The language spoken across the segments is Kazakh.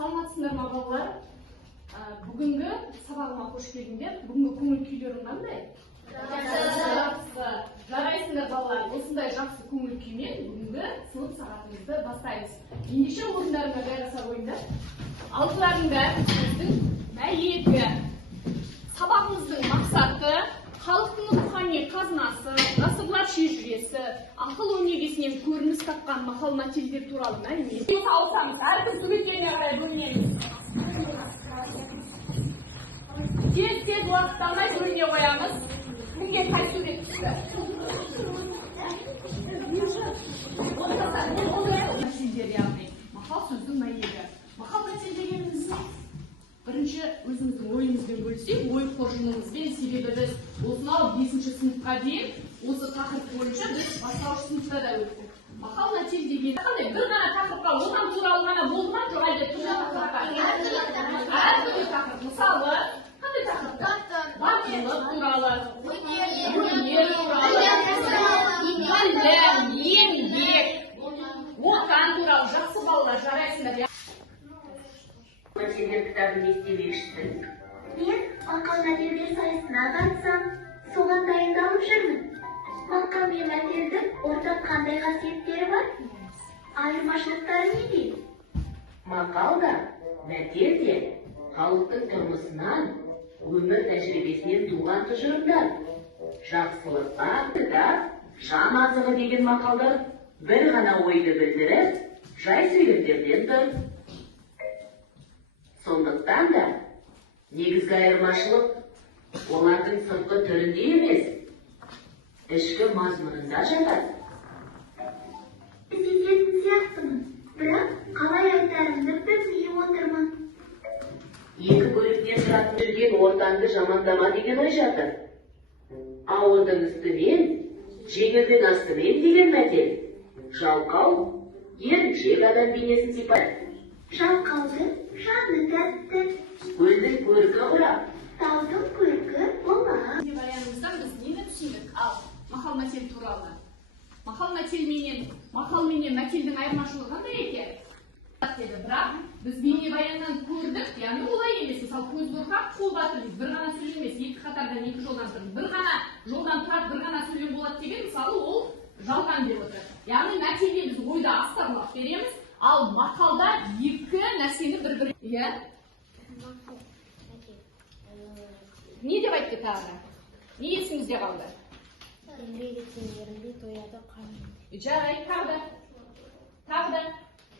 Саламатсыздар ма балалар? Бүгінгі сабағыма қош келдіңдер. Бүгінгі көңіл күйлерің қандай? Жақсы. Жарайсыңдар балалар. Осындай жақсы көңіл күймен бүгінгі сынып сағатымызды бастаймыз. Ендеше орындарыңа жайғаса қойыңдар. Алдыларыңда біздің мәйегі. Сабағымыздың мақсаты халықтың рухани қазынасы, ғасырлар шежіресі, ақыл өнегесінен көрініс тапқан мақал-мәтелдер туралы мәлімет. Ауысамыз, әркім суреттеріне қарай бөлінеміз. Тез уақыт алмай бөліне қоямыз. Кімге қай сурет түсті? Мәтелдер, яғни мақал сөздің мәйегі. Мақал-мәтел дегеніміз бірінші өзіміздің ойымызбен бөлісек, ой қоржынымызбен, себебі біз осынау 5-ші сыныпқа дейін осы тақырып бойынша біз бастауыш сыныпта да өттік. Мақал-мәтел деген қандай? Bir ғана тақырыпқа, отан туралы ғана болды ма, жоқ әлде түрлі тақырыпқа? Әртүрлі тақырып. Мысалы, қандай тақырыпқа? Батырлық туралы, өнер туралы, білім, еңбек, отан туралы. Жақсы балалар, жарайсыңдар. Мәтелдер кітабын естіп ештің. Мен мақал-мәтелдер сайысына қатысам, соған дайындалып жүрмін. Мақал мен мәтелдің ортақ қандай қасиеттері бар? Айырмашылықтары неде? Мақал да, мәтел де халықтың тұрмысынан, өмір тәжірибесінен туған тұжырымдар. Жақсылыққа да жан азығы деген мақалдар бір ғана ойды білдіріп, жай сөйлемдерден тұр. Сондықтан да негізгі айырмашылық олардың сыртқы түрінде емес, ішкі мазмұнында жатады. Сезетін сияқтымын, бірақ қалай айтарымды білмей отырмын. Екі бөліктен тұратын жүрген ортаңды жамандама деген ой жатыр. Ауырдың үстімен, жеңілдің астымен деген мәтел. Жалқау, еріншек адам бейнесін сипайды. Жалқаудың жаны тәтті, көлдің көркі құрап, таудың көркі болар. Баянымыздан біз нені түсіндік? Ал мақал-мәтел туралы. Мақал-мәтел менен мәтелдің айырмашылығы қандай екен? Бірақ біз бейнебаяннан көрдік, яғни олай емес. Мысалы, көз қорқақ, қол батыр дейміз. Бір ғана сөйлем емес, екі қатардан екі жолдан тұрып, бір ғана жолдан тұрады, бір ғана сөйлем болады деген, мысалы, ол жалған деп отыр. Яғни мәтелге біз ойда астарлап береміз. Ал мақалда екі нәрсені бір-бірі. Иә? Не деп айтты тағы? Не есіңізде қалды? Еңбек еткен ерінбей тояды қанын. Жарай, тағы да.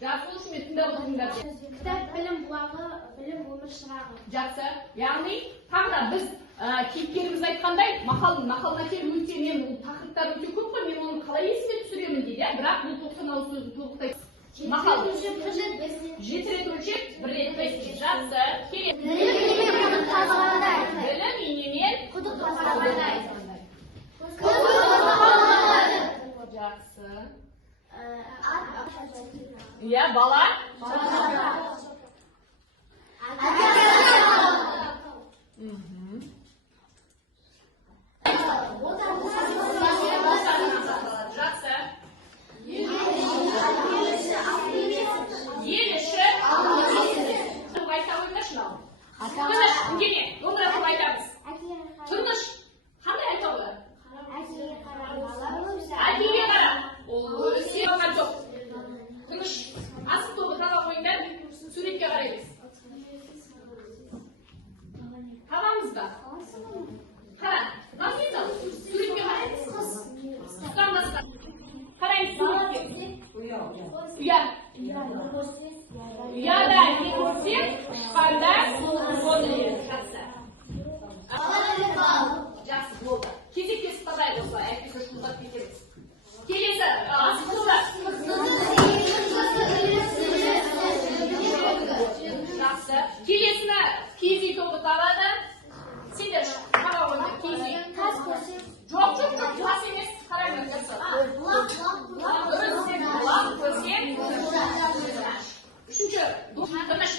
Жақсы үшін мен тыңдап отырыңдар. Кітап білім бұлағы, білім өмір шырағы. Жақсы. Яғни тағы да біз кейіпкеріміз айтқандай, мақал-мәтел өте, мен тақырыптар өте көп қой, мен оны қалай есіме түсіремін дейді, бірақ бұл тоқтанау сөзді толықтай. Мақал. 7 рет өлшеп, 1 рет қойсын. Жақсы. Келеді. Білім инемен Құдық тазалағандай. Жақсы. Иә, бала? Жақсы. Ел іші айта қойыңдаршы мынау. Тыныш, үндеме, өмір атып айтамыз. Тыныш, қандай айта қойды? Әкеге қара. Ол сен алған жоқ. Тыныш, асық тобы таба қойыңдар, суретке қараймыз. Табамыз ба? Қара, насыз ал, суретке қараймыз. Құстан басқа. Қараймыз суретке. Ұя. Ұяда не көрсек, ұшқанда оны береді. Жақсы. Жақсы, болды. Кезектесіп тазайық осылай, әйтпесе шұлдап кетеміз. Келесі, асықсыздар. Жақсы. Келесіні киіз үй тобы табады. Сендер қара қойыңдар, киіз үй. Жоқ, тас емес. Қараймыз, жақсы. Бұлақ көрсек. Үшінші. Тыныш.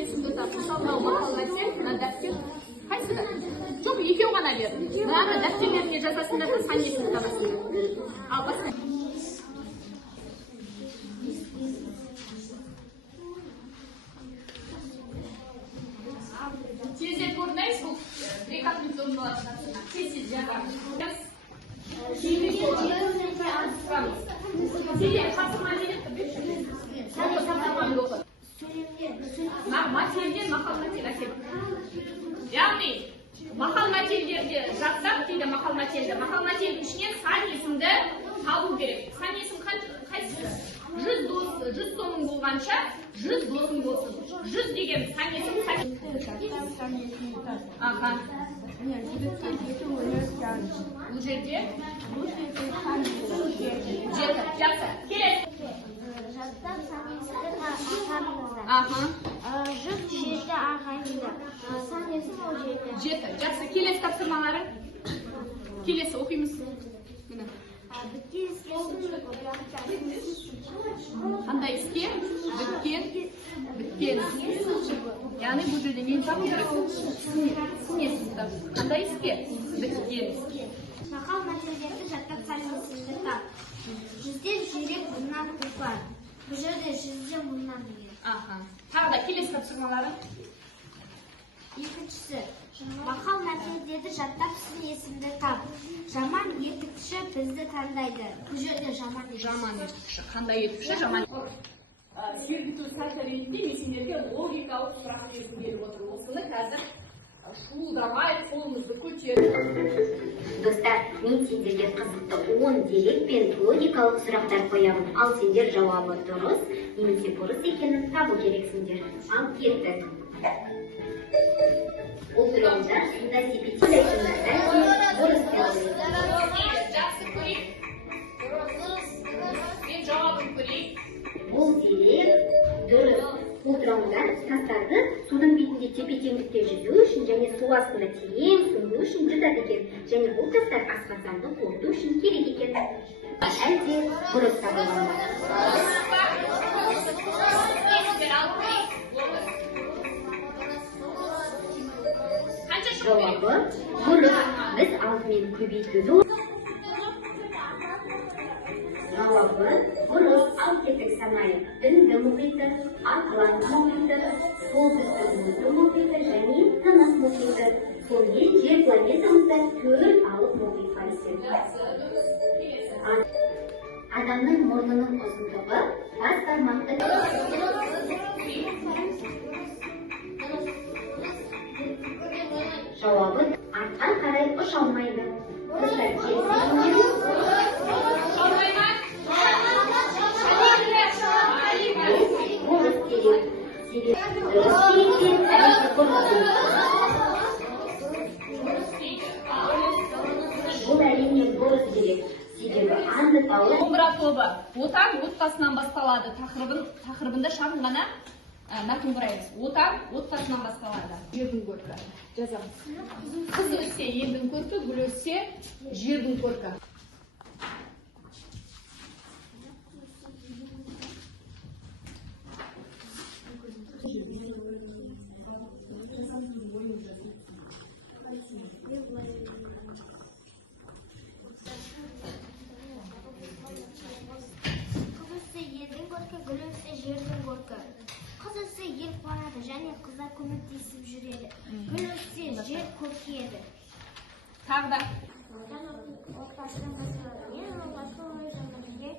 есімді тап. Мысалы, мынау мақала сен, мына дәптер. Қайсыда? Жоқ, екеу ғана бер. Мынаны дәптерлеріне жазасыңдар да сан есімді табасыңдар. Ал басқа. Тездеп көрінайыз, бұл рекапитуль болады. Тез жазамыз. Сенде қасыма директор бер. Материалдер, мақал материал әкеліп. Яғни, мақал материалдерді жаттап дейді мақал материалдар. Мақал материалдың ішінен сан есімді табу керек. Сан есім қайсысы? 100 соның болғанша 100 досың болсын. 100 деген сан есім Аха. Бұл жерде? Жеті. Жақсы. Келесі. Аха. 107 ағайынды. Сан есім ол 7. Жеті. Жақсы. Келесі тапсырмалары? Келесі оқимыз. Қандай іске? Біткен. Яғни бұл жерде нені табу керек? Снесіз табу. Қандай іске? Біткен. Мақал мәтелдерді жаттап сан есімді тап. 100-ден жүйрек мыңнан тұлпар. Бұл жерде 100-ден мыңнан деген. Аха. Тағы да келесі тапсырмалары? Екіншісі. Мақал мәтелдерді жаттап сан есімді тап. Жаман етікші бізді таңдайды. Бұл жерде жаман етікші. Қандай етікші? Жаман. Сергіту сәті ретінде мен сендерге логикалық сұрақ беріп отыр. Осыны қазір шуылдамай қолымызды көтеріп. Достар, мен сендерге қызықты 10 дерек пен логикалық сұрақтар қоямын. Ал сендер жауабы дұрыс немесе бұрыс екенін табу керексіңдер. Ал кеттік. Бұл тұрауда суда бұрыс болды. Жақсы көрейік. Мен жауабын көрейік. Бұл дерек дұрыс. Бұл тұрауда тастарды судың бетінде тепе-теңдікте жүзу үшін және су астында терең сүңгу үшін жатады екен. Және бұл тастар асқазанды қорыту үшін керек екен. Әлде бұрыс табылғанда. Жауабы бұрыс. Біз алдымен көбейтуді. Жауабы бұрыс. Ал кеттік санайық. Үнді мұхиты, Атлант мұхиты, солтүстік мұхиты және Тынық мұхиты. Сонымен жер планетамызда 4 алып мұхит бар екен. Адамның мұрнының ұзындығы бас бармақты. Жауабы артқа қарай ұша алмайды. Бұл әрине бұрыс керек. Себебі анды тауы. Домбыра тобы. Отан отбасынан басталады. Тақырыбында шағын ғана мәтін құраймыз. Отан отбасынан басталады. Жердің көркі. Жазамыз. Қыз өссе елдің көркі, гүл өссе жердің көркі. Ел қуанады және қыздар көмектесіп жүреді. Гүл өссе жер көркейеді. Тағы да. Отбасынан басталады. Ең алғашқы өмірімізде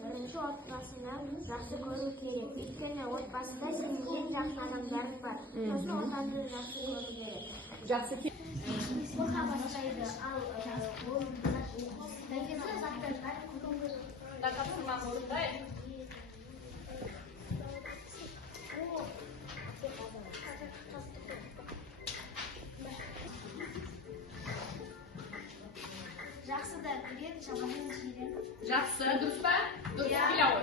бірінші отбасына жақсы көру керек. Өйткені отбасында сенің ең жақсы адамдарың бар. Сосын отанды жақсы көру керек. Жақсы. Қорқа бастайды. Ал ол тапсырма орындайық. жақсы да біледі, жаманын жейді. Жақсы, дұрыс па? Дұрыс, келауы.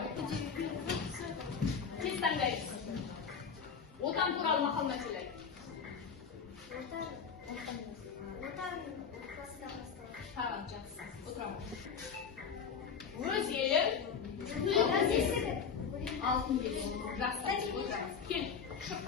Тез таңдайсыз. Отан туралы мақал мәтел. Отан отбасынан басталады. Тағы жақсы. Отырамын. Өз елін алтын белгі. Жақсы. Отырамыз. Кел, шық.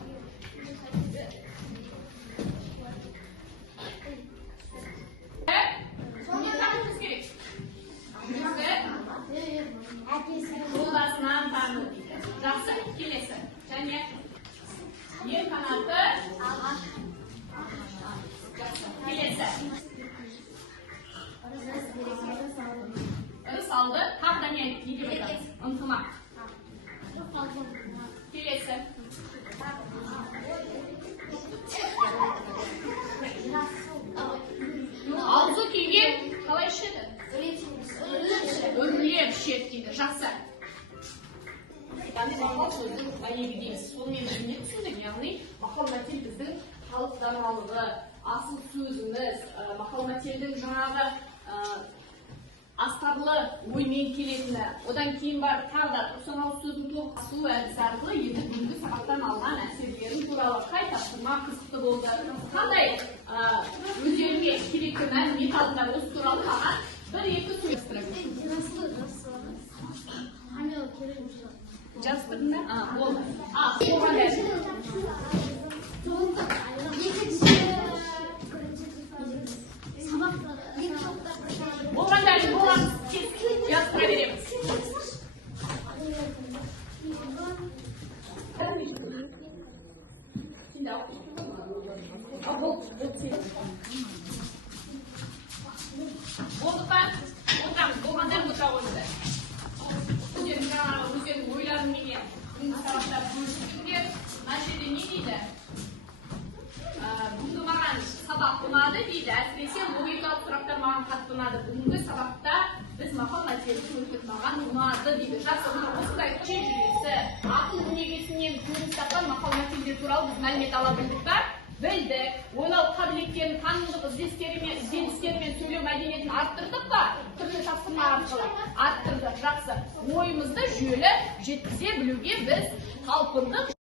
Ең қанаты. Келесі. Ырыс алды. Тағы да не деп айтамыз? Ынтымақ. Келесі. Аузы күйген қалай ішеді? Үрлеп ішеді дейді. Жақсы. Яғни мақал сөздің дәнегі дейміз. Сонымен біз не түсіндік? Яғни мақал мәтел біздің халық даналығы, асыл сөзіміз, мақал мәтелдің жаңағы астарлы оймен келетіні. Одан кейін бар тағы да 90 сөздің тоғысу әдісі арқылы енді бүгінгі сабақтан алған әсерлерін туралы қайтаптырма қызықты болды. Қандай өздеріңе керекті мәлімет алдыңдар осы туралы маған бір-екі сөйлестіріңіз. Жаздырдың ба? Болды. Оған болған дәлін боламыз. Жаздыра береміз. Болды ба? Отырамыз. Болған дәлін отыра қойыңыздар. Өздерінің ойларыменен бүгінгі сабақта бөлісіңдер. Мына жерде не дейді? Бүгінгі маған сабақ ұнады дейді. Әсіресе логикалық сұрақтар маған қатты ұнады. Бүгінгі сабақта біз мақал мәтелді өтіп маған ұнады дейді. Жақсы, осындай тежірибесі, ақыл өнегесінен көрініс тапқан мақал мәтелдер туралы біз мәлімет ала білдік па? Білдік. Ойлау қабілеттерін, танымдық ізденістерімен сөйлеу мәдениетін арттырдық па? Түрлі тапсырма арқылы арттырдық. Жақсы. Ойымызды жүйелі жеткізе білуге біз талпындық.